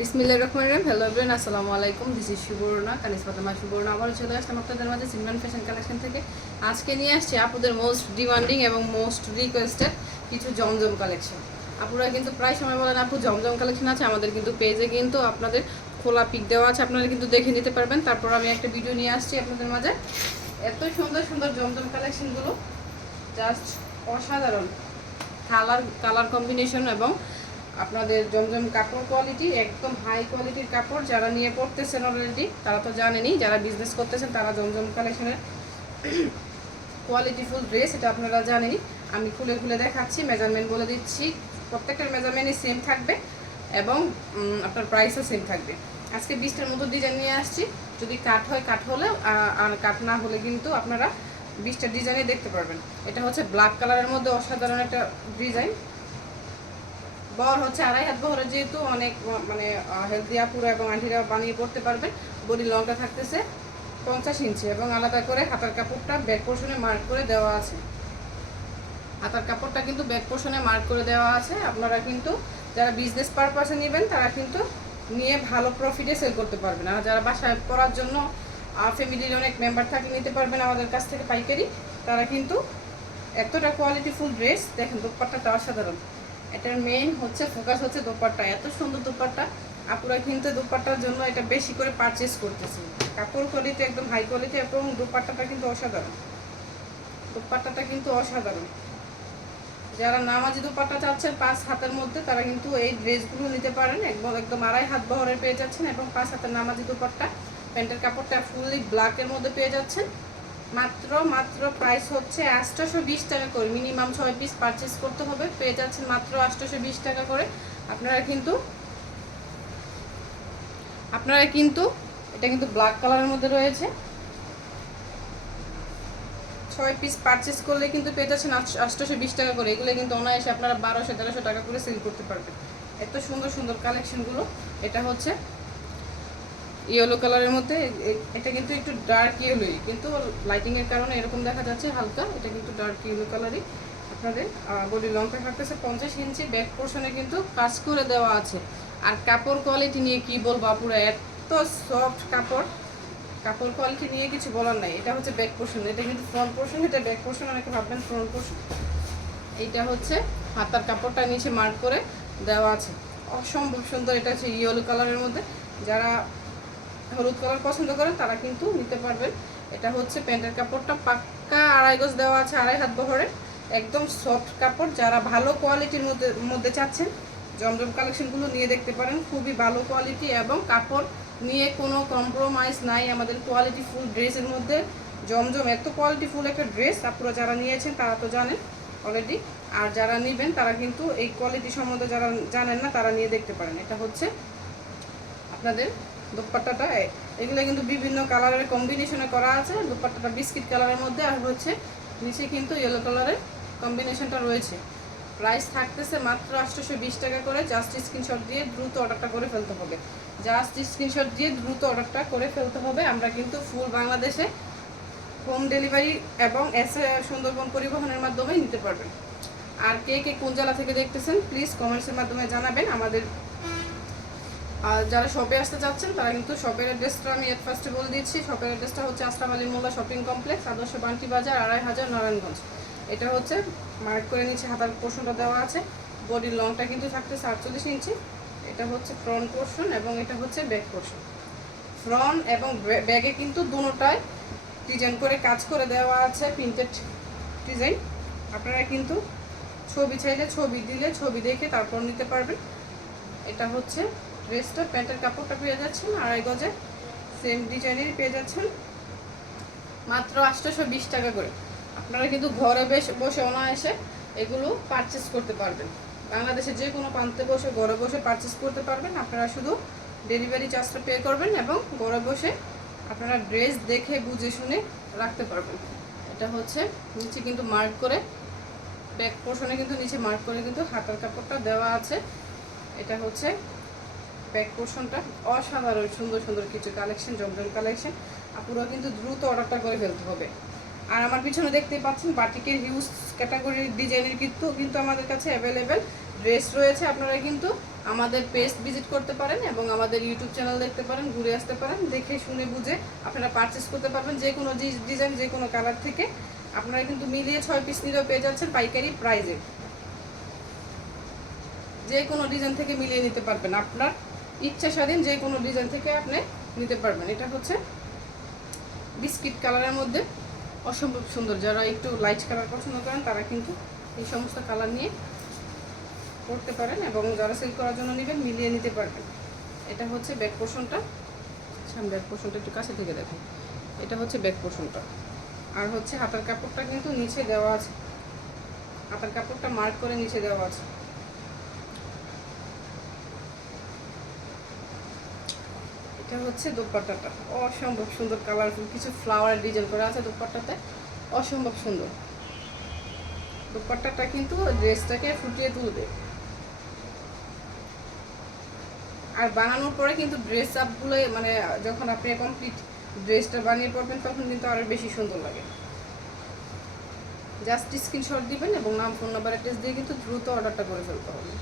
বিসমিল্লাহির রহমানির রহিম। Hello everyone, আসসালামু আলাইকুম। দিস ইজ সুবর্ণা, কানিজ ফাতেমা সুবর্ণা। আবারও চলে আসলাম আপনাদের মাঝে সিমরান ফ্যাশন কালেকশন থেকে। আজকে নিয়ে আসছি আপুদের মোস্ট ডিমান্ডিং এবং মোস্ট রিকোয়েস্টেড কিছু জমজম কালেকশন। আপুরা কিন্তু প্রায় সময় বলেন আপু জমজম কালেকশন আছে, আমাদের কিন্তু পেজে কিন্তু আপনাদের খোলা পিক দেওয়া আছে, আপনারা কিন্তু দেখে নিতে পারবেন। তারপর আমি একটা ভিডিও নিয়ে আসছি আপনাদের মাঝে। এত সুন্দর সুন্দর জমজম কালেকশনগুলো জাস্ট অসাধারণ। কালার কালার কম্বিনেশন এবং আপনাদের জমজম কাপড় কোয়ালিটি একদম হাই কোয়ালিটির কাপড়। যারা নিয়ে পড়তেছেন অলরেডি তারা তো জানেনই, যারা বিজনেস করতেছেন তারা জমজম কালেকশনের কোয়ালিটিফুল ড্রেস এটা আপনারা জানেনই। আমি খুলে খুলে দেখাচ্ছি, মেজারমেন্ট বলে দিচ্ছি। প্রত্যেকের মেজারমেন্টই সেম থাকবে এবং আপনার প্রাইসও সেম থাকবে। আজকে 20টার মতো ডিজাইন নিয়ে আসছি। যদি কাট হয় কাট হলে, আর কাট না হলে কিন্তু আপনারা 20টা ডিজাইনে দেখতে পারবেন। এটা হচ্ছে ব্ল্যাক কালারের মধ্যে অসাধারণ একটা ডিজাইন। বহর হচ্ছে 2.5 হাত বহরের, যেহেতু অনেক মানে হেলদি আপুরা এবং আন্টিরা বানিয়ে পড়তে পারবে। বডি লংটা থাকতেছে 50 ইঞ্চি এবং আলাদা করে হাতার কাপড়টা ব্যাক পোর্শনে মার্ক করে দেওয়া আছে। হাতার কাপড়টা কিন্তু ব্যাক পোর্শনে মার্ক করে দেওয়া আছে। আপনারা কিন্তু যারা বিজনেস পারপাসে নেবেন তারা কিন্তু নিয়ে ভালো প্রফিটে সেল করতে পারবেন। আর যারা বাসায় পরার জন্য ফ্যামিলির অনেক মেম্বার থাকলে নিতে পারবেন আমাদের কাছ থেকে পাইকারি। তারা কিন্তু এতটা কোয়ালিটিফুল ড্রেস দেখেন, দোপাট্টাটা অসাধারণ। এটার মেইন হচ্ছে ফোকাস হচ্ছে দোপাট্টা, এত সুন্দর দোপাট্টা। আপুরা কিন্তু দোপাট্টার জন্য এটা বেশি করে পারচেস করতেছি। কাপড় কোয়ালিটি একদম হাই কোয়ালিটি এবং দোপাট্টাটা কিন্তু অসাধারণ। দোপাট্টাটা কিন্তু অসাধারণ। যারা নামাজি দোপাট্টা চাচ্ছেন 5 হাতের মধ্যে তারা কিন্তু এই ড্রেসগুলো নিতে পারেন। একদম 2.5 হাত বহরের পেয়ে যাচ্ছেন এবং 5 হাতের নামাজি দোপাট্টা। প্যান্টের কাপড়টা ফুললি ব্ল্যাকের মধ্যে পেয়ে যাচ্ছেন। মাত্র প্রাইস হচ্ছে 820 টাকা করে। মিনিমাম 6 পিস পারচেস করতে হবে। পেয়ে যাচ্ছেন মাত্র 820 টাকা করে। আপনারা কিন্তু এটা কিন্তু ব্ল্যাক কালারের মধ্যে রয়েছে। 6 পিস পারচেস করলে কিন্তু পেয়ে যাচ্ছেন 820 টাকা করে। এগুলো কিন্তু অনায়াসে আপনারা 1200-1300 টাকা করে সেল করতে পারবেন। এত সুন্দর সুন্দর কালেকশনগুলো। এটা হচ্ছে ইয়েলো কালারের মধ্যে। এটা কিন্তু একটু ডার্ক ইয়েলোই, কিন্তু লাইটিংয়ের কারণে এরকম দেখা যাচ্ছে হালকা। এটা কিন্তু ডার্ক ইয়েলো কালারই। আপনাদের বডি লংটা থাকতেছে 50 ইঞ্চি। ব্যাক পোর্শনে কিন্তু কাজ করে দেওয়া আছে। আর কাপড় কোয়ালিটি নিয়ে কি বলবো আপুরা, এত সফট কাপড়। কাপড় কোয়ালিটি নিয়ে কিছু বলার নাই। এটা হচ্ছে ব্যাক পোর্শন, এটা কিন্তু ফ্রন্ট পোর্শন। এটা ব্যাক পোর্শন, অনেকে ভাববেন ফ্রন্ট পোর্শন। এইটা হচ্ছে হাতার কাপড়টা নিচে মার্ক করে দেওয়া আছে, অসম্ভব সুন্দর। এটা হচ্ছে ইয়েলো কালারের মধ্যে। যারা হলুদ কালার পছন্দ করেন তারা কিন্তু নিতে পারবেন। এটা হচ্ছে প্যান্টের কাপড়টা পাক্কা 2.5 গজ দেওয়া আছে, 2.5 হাত বহরে। একদম সফট কাপড়। যারা ভালো কোয়ালিটির মধ্যে চাচ্ছেন জমজম কালেকশনগুলো নিয়ে দেখতে পারেন। খুবই ভালো কোয়ালিটি এবং কাপড় নিয়ে কোনো কম্প্রোমাইজ নাই আমাদের কোয়ালিটি ফুল ড্রেসের মধ্যে। জমজম এত কোয়ালিটি ফুল একটা ড্রেস, আপনারা যারা নিয়েছেন তারা তো জানেন অলরেডি। আর যারা নেবেন তারা কিন্তু এই কোয়ালিটি সম্বন্ধে যারা জানেন না তারা নিয়ে দেখতে পারেন। এটা হচ্ছে আপনাদের দোপাট্টাটা। এগুলো কিন্তু বিভিন্ন কালারের কম্বিনেশনে করা আছে। দোপাট্টাটা বিস্কিট কালারের মধ্যে, আর হচ্ছে নিচে কিন্তু ইয়েলো কালারের কম্বিনেশনটা রয়েছে। প্রাইস থাকতেছে মাত্র 820 টাকা করে। জাস্ট স্ক্রিনশট দিয়ে দ্রুত অর্ডারটা করে ফেলতে হবে। আমরা কিন্তু ফুল বাংলাদেশে হোম ডেলিভারি এবং সুন্দরবন পরিবহনের মাধ্যমে নিতে পারবেন। আর কে কে কোন জেলা থেকে দেখতেছেন প্লিজ কমেন্টসের মাধ্যমে জানাবেন। আমাদের আর যারা শপে আসতে চাচ্ছেন তারা কিন্তু শপের অ্যাড্রেসটা আমি এট ফার্স্টে বলে দিচ্ছি। শপের অ্যাড্রেসটা হচ্ছে আসলাম আলী মোল্লা শপিং কমপ্লেক্স, আদর্শ বান্টি বাজার, 2.5 নারায়ণগঞ্জ। এটা হচ্ছে মার্ক করে নিচে হাতার পোর্শনটা দেওয়া আছে। বডির লংটা কিন্তু থাকতেছে 48 ইঞ্চি। এটা হচ্ছে ফ্রন্ট পোর্শন এবং এটা হচ্ছে ব্যাক পোর্শন। ফ্রন্ট এবং ব্যাগে কিন্তু দুটোটায় ডিজাইন করে কাজ করে দেওয়া আছে, প্রিন্টেড ডিজাইন। আপনারা কিন্তু ছবি চাইলে ছবি দিলে ছবি দেখে তারপর নিতে পারবেন। এটা হচ্ছে ড্রেসটা। প্যান্টের কাপড়টা পেয়ে যাচ্ছেন 2.5 গজে, সেম ডিজাইনেরই পেয়ে যাচ্ছেন মাত্র 820 টাকা করে। আপনারা কিন্তু ঘরে বসে অনায়াসে এগুলো পারচেস করতে পারবেন। বাংলাদেশে যে কোনো প্রান্তে বসে ঘরে বসে পারচেস করতে পারবেন। আপনারা শুধু ডেলিভারি চার্জটা পে করবেন এবং ঘরে বসে আপনারা ড্রেস দেখে বুঝে শুনে রাখতে পারবেন। এটা হচ্ছে নিচে কিন্তু মার্ক করে, ব্যাক পোর্শনে কিন্তু নিচে মার্ক করে কিন্তু হাতার কাপড়টা দেওয়া আছে। এটা হচ্ছে ব্যাক পোর্শনটা। অসাধারণ সুন্দর সুন্দর কিছু কালেকশন, জমজম কালেকশন। আপুরা কিন্তু দ্রুত অর্ডারটা করে ফেলতে হবে। আর আমার পিছনে দেখতেই পাচ্ছেন বাটিকের হিউজ ক্যাটাগরির ডিজাইনের কিন্তু আমাদের কাছে অ্যাভেলেবেল ড্রেস রয়েছে। আপনারা কিন্তু আমাদের পেজ ভিজিট করতে পারেন এবং আমাদের ইউটিউব চ্যানেল দেখতে পারেন, ঘুরে আসতে পারেন, দেখে শুনে বুঝে আপনারা পারচেস করতে পারবেন যে কোনো ডিজাইন, যে কোনো কালার থেকে। আপনারা কিন্তু মিলিয়ে 6 পিস নিলেও পেয়ে যাচ্ছেন পাইকারি প্রাইজে। যে কোনো ডিজাইন থেকে মিলিয়ে নিতে পারবেন, আপনার ইচ্ছা স্বাধীন যে কোনো ডিজাইন থেকে আপনি নিতে পারবেন। এটা হচ্ছে বিস্কিট কালারের মধ্যে অসম্ভব সুন্দর। যারা একটু লাইট কালার পছন্দ করেন তারা কিন্তু এই সমস্ত কালার নিয়ে করতে পারেন এবং যারা সেল করার জন্য নেবেন মিলিয়ে নিতে পারবেন। এটা হচ্ছে ব্যাক পোর্শনটা, ব্যাক পোর্শনটা একটু কাছে থেকে দেখুন। এটা হচ্ছে ব্যাক পোর্শনটা, আর হচ্ছে হাতার কাপড়টা কিন্তু নিচে দেওয়া আছে, হাতার কাপড়টা মার্ক করে নিচে দেওয়া আছে। এটা হচ্ছে দোপাট্টাটা, অসম্ভব সুন্দর কালারফুল, কিছু ফ্লাওয়ার ডিজাইন করা আছে দোপাট্টাতে, অসম্ভব সুন্দর। দোপাট্টাটা কিন্তু ড্রেসটাকে ফুটিয়ে তুলবে, আর বানানোর পরে কিন্তু ড্রেস আপগুলো মানে যখন আপনি কমপ্লিট ড্রেসটা বানিয়ে পড়বেন তখন কিন্তু আরও বেশি সুন্দর লাগে। জাস্ট স্ক্রিনশট দিবেন এবং নাম, ফোন নাম্বার, অ্যাড্রেস দিয়ে কিন্তু দ্রুত অর্ডারটা করে ফেলতে হবে।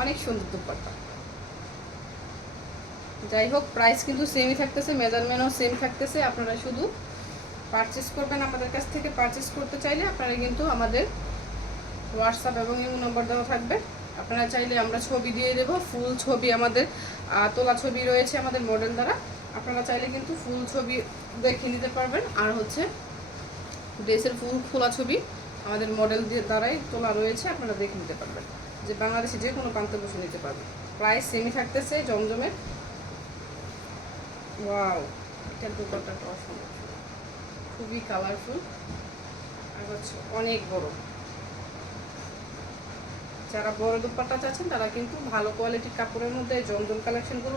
অনেক সুন্দর দোপাট্টা। যাই হোক, প্রাইস কিন্তু সেমই থাকতেছে, মেজারমেন্টও সেম থাকতেছে। আপনারা শুধু পারচেস করবেন আমাদের কাছ থেকে। পারচেস করতে চাইলে আপনারা কিন্তু আমাদের হোয়াটসঅ্যাপ এবং ইমো নম্বর দেওয়া থাকবে। আপনারা চাইলে আমরা ছবি দিয়ে দেবো, ফুল ছবি আমাদের তোলা ছবি রয়েছে আমাদের মডেল দ্বারা। আপনারা চাইলে কিন্তু ফুল ছবি দেখে নিতে পারবেন, আর হচ্ছে ড্রেসের ফুল খোলা ছবি আমাদের মডেল দ্বারাই তোলা রয়েছে, আপনারা দেখে নিতে পারবেন। যে বাংলাদেশে যে কোনো প্রান্তে বসে নিতে পারবেন। প্রাইস সেমই থাকতেছে জমজমের। ওয়াও, এটার দোপাট্টাটা অসম্ভব, খুবই কালারফুল, আর হচ্ছে অনেক বড়। যারা বড় দোপাট্টা চাচ্ছেন তারা কিন্তু ভালো কোয়ালিটির কাপড়ের মধ্যে জমজম কালেকশনগুলো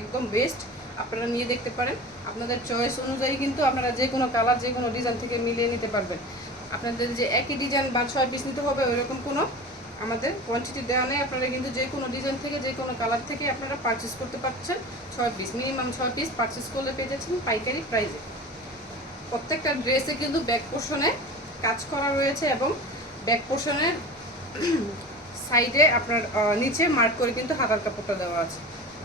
একদম বেস্ট, আপনারা নিয়ে দেখতে পারেন। আপনাদের চয়েস অনুযায়ী কিন্তু আপনারা যে কোনো কালার, যে কোনো ডিজাইন থেকে মিলিয়ে নিতে পারবেন। আপনাদের যে একই ডিজাইন বা 6 পিস নিতে হবে ওইরকম কোনো আমাদের কোয়ান্টিটি দেওয়া নেই। আপনারা কিন্তু যে কোনো ডিজাইন থেকে, যে কোনো কালার থেকে আপনারা পারচেস করতে পারছেন। 6 পিস, মিনিমাম 6 পিস পারচেস করলে পেয়ে যাচ্ছেন পাইকারি প্রাইসে। প্রত্যেকটা ড্রেসে কিন্তু ব্যাক পোর্শনে কাজ করা রয়েছে এবং ব্যাক পোর্শনের সাইডে আপনার নিচে মার্ক করে কিন্তু হাতার কাপড়টা দেওয়া আছে।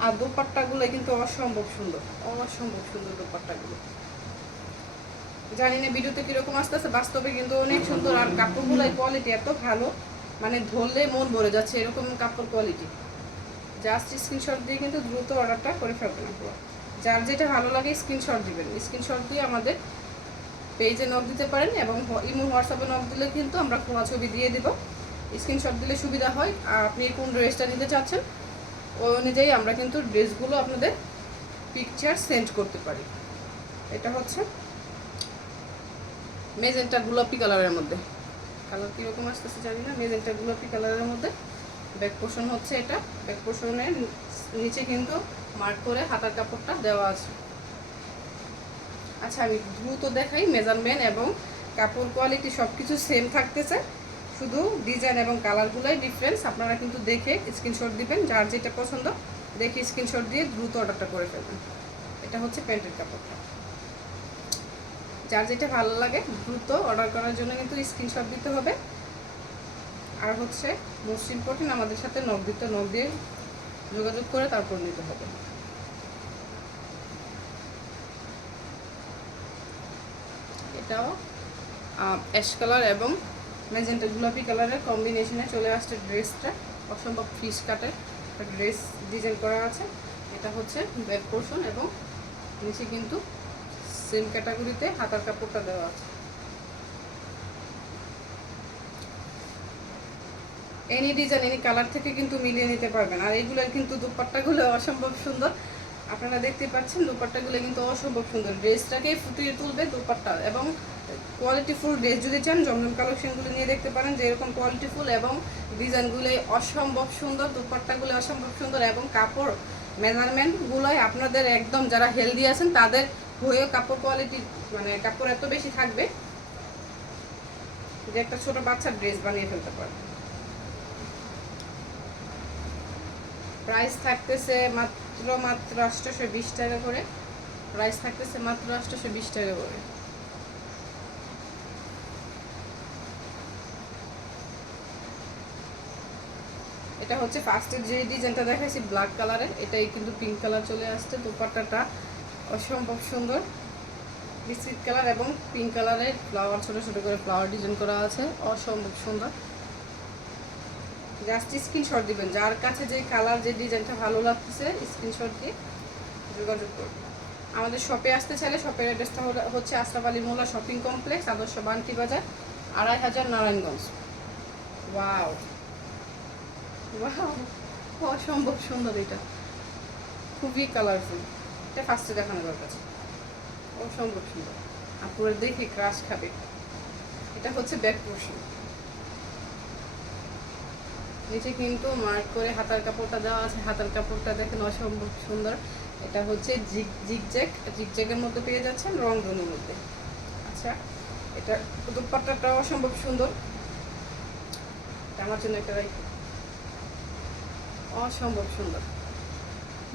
আর দোপাট্টাগুলো কিন্তু অসম্ভব সুন্দর, অসম্ভব সুন্দর দোপাট্টাগুলো। জানি না ভিডিওতে কীরকম আসতেছে, বাস্তবে কিন্তু অনেক সুন্দর। আর কাপড়গুলোর কোয়ালিটি এত ভালো, মানে ধরলে মন ভরে যাচ্ছে এরকম কাপড় কোয়ালিটি। জাস্ট স্ক্রিনশট দিয়ে কিন্তু দ্রুত অর্ডারটা করে ফেলবেন আপনারা। যার যেটা ভালো লাগে স্ক্রিনশট দিবেন, স্ক্রিনশট দিয়ে আমাদের পেজে নক দিতে পারেন এবং ইমো হোয়াটসঅ্যাপে নক দিলে কিন্তু আমরা খোলা ছবি দিয়ে দেবো। স্ক্রিনশট দিলে সুবিধা হয়, আর আপনি কোন ড্রেসটা নিতে চাচ্ছেন ওই অনুযায়ী আমরা কিন্তু ড্রেসগুলো আপনাদের পিকচার সেন্ড করতে পারি। এটা হচ্ছে মেজেন্টা গোলাপি কালারের মধ্যে, কালার কীরকম আসতেছে জানি না, মেজেন্টা গোলাপি কালারের মধ্যে ব্যাক পোর্শন হচ্ছে এটা। ব্যাক পোর্শনের নিচে কিন্তু মার্ক করে হাতার কাপড়টা দেওয়া আছে। আচ্ছা, আমি দ্রুত দেখাই। মেজারমেন্ট এবং কাপড় কোয়ালিটি সব কিছু সেম থাকতেছে, শুধু ডিজাইন এবং কালারগুলোই ডিফারেন্স। আপনারা কিন্তু দেখে স্ক্রিনশট দিবেন, যার যেটা পছন্দ দেখে স্ক্রিনশট দিয়ে দ্রুত অর্ডারটা করে ফেলবেন। এটা হচ্ছে প্যান্টের কাপড়টা। যার যেটা ভালো লাগে দ্রুত অর্ডার করার জন্য কিন্তু স্ক্রিনশট দিতে হবে। আর হচ্ছে মোস্ট ইম্পর্টেন্ট আমাদের সাথে নক দিয়ে যোগাযোগ করে তারপর নিতে হবে। এটাও অ্যাশ কালার এবং ম্যাজেন্টা গোলাপি কালারের কম্বিনেশনে চলে আসছে ড্রেসটা। অসম্ভব ফিশ কাটের ড্রেস ডিজাইন করা আছে। এটা হচ্ছে ব্যাক পোর্শন এবং নিচে কিন্তু সেম ক্যাটাগরিতে হাতার কাপড়টা দেওয়া আছে। এনি ডিজাইন, এনি কালার থেকে কিন্তু মিলিয়ে নিতে পারবেন। আর এইগুলোর কিন্তু দুপাট্টাগুলো অসম্ভব সুন্দর, আপনারা দেখতে পাচ্ছেন দুপাট্টাগুলো কিন্তু অসম্ভব সুন্দর, ড্রেসটাকে ফুটিয়ে তুলবে দুপাট্টা। এবং কোয়ালিটিফুল ড্রেস যদি চান জমজম কালেকশনগুলো নিয়ে দেখতে পারেন, যে এরকম কোয়ালিটিফুল এবং ডিজাইনগুলো অসম্ভব সুন্দর, দুপাট্টাগুলো অসম্ভব সুন্দর এবং কাপড় মেজারমেন্টগুলোই আপনাদের একদম যারা হেলদি আছেন তাদের হয়েও কাপড় কোয়ালিটি, মানে কাপড় এত বেশি থাকবে যে একটা ছোট বাচ্চার ড্রেস বানিয়ে ফেলতে পারবে। প্রাইস থাকতেছে মাত্র 820 টাকা করে। প্রাইস থাকতেছে মাত্র 820 টাকা করে। এটা হচ্ছে ফার্স্টের যে ডিজাইনটা দেখাইছি ব্ল্যাক কালারের, এটাই কিন্তু পিঙ্ক কালার চলে আসছে। দোপাট্টাটা অসম্ভব সুন্দর, বিস্কিট কালার এবং পিঙ্ক কালারের ফ্লাওয়ার, ছোট ছোট করে ফ্লাওয়ার ডিজাইন করা আছে, অসম্ভব সুন্দর। জাস্ট স্ক্রিনশট দিবেন, যার কাছে যে কালার যে ডিজাইনটা ভালো লাগতেছে স্ক্রিনশট দিয়ে যোগাযোগ করবেন। আমাদের শপে আসতে চাইলে শপের অ্যাড্রেসটা হচ্ছে আশরাফ আলী মোল্লা শপিং কমপ্লেক্স, আদর্শ বান্টি বাজার, 2500 নারায়ণগঞ্জ। ওয়াও ওয়াও, অসম্ভব সুন্দর, এটা খুবই কালারফুল। এটা ফার্স্টে দেখানো দরকার, অসম্ভব সুন্দর, আপুরা দেখে ক্রাশ খাবে। এটা হচ্ছে ব্যাক পোর্শন, নিচে কিন্তু মার্ক করে হাতার কাপড়টা দেওয়া আছে, হাতার কাপড়টা দেখেন অসম্ভব সুন্দর। এটা হচ্ছে জিগজ্যাগের মধ্যে পেয়ে যাচ্ছেন রংধনুর মধ্যে। আচ্ছা, এটা দুপাট্টাটাও অসম্ভব সুন্দর, আমার জন্য একটা রাখি, অসম্ভব সুন্দর।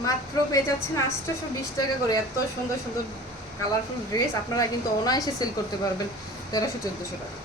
মাত্র পেয়ে যাচ্ছেন 820 টাকা করে। এত সুন্দর সুন্দর কালারফুল ড্রেস আপনারা কিন্তু অনায়াসে সেল করতে পারবেন 1300-1400 টাকা।